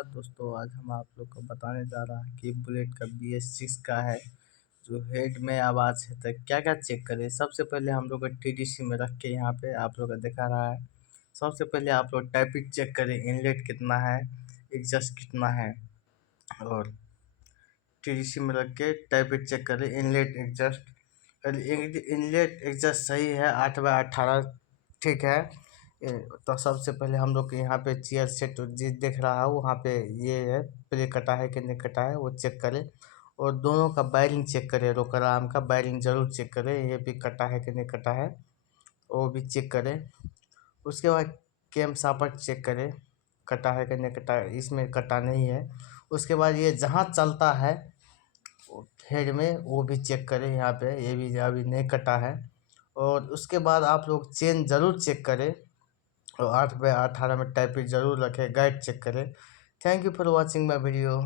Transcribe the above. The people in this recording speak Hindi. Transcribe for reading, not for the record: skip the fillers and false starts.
नमस्कार दोस्तों, आज हम आप लोग को बताने जा रहा है कि बुलेट का BS6 का है जो हेड में आवाज़ है तो क्या क्या चेक करें। सबसे पहले हम लोग TDC में रख के यहाँ पे आप लोग को दिखा रहा है। सबसे पहले आप लोग टाइपिंग चेक करें, इनलेट कितना है, एग्जॉस्ट कितना है, और TDC में रख के टाइपिंग चेक करें, इनलेट एग्जॉस्ट। इनलेट एग्जॉस्ट सही है, 8/18 ठीक है। तो सबसे पहले हम लोग के यहाँ पे चेयर सेट जिस दिख रहा है वहाँ पे ये है, प्ले कटा है कि नहीं कटा है वो चेक करें। और दोनों का वायरिंग चेक करें, रोकर आर्म का वायरिंग ज़रूर चेक करें, ये भी कटा है कि नहीं कटा है वो भी चेक करें। उसके बाद कैम सापर चेक करें, कटा है कि नहीं कटा है, इसमें कटा नहीं है। उसके बाद ये जहाँ चलता है हेड में वो भी चेक करें, यहाँ पे ये भी अभी नहीं कटा है। और उसके बाद आप लोग चेन ज़रूर चेक करें और 8/18 में टाइपिंग ज़रूर रखें, गाइड चेक करें। Thank you for watching my video.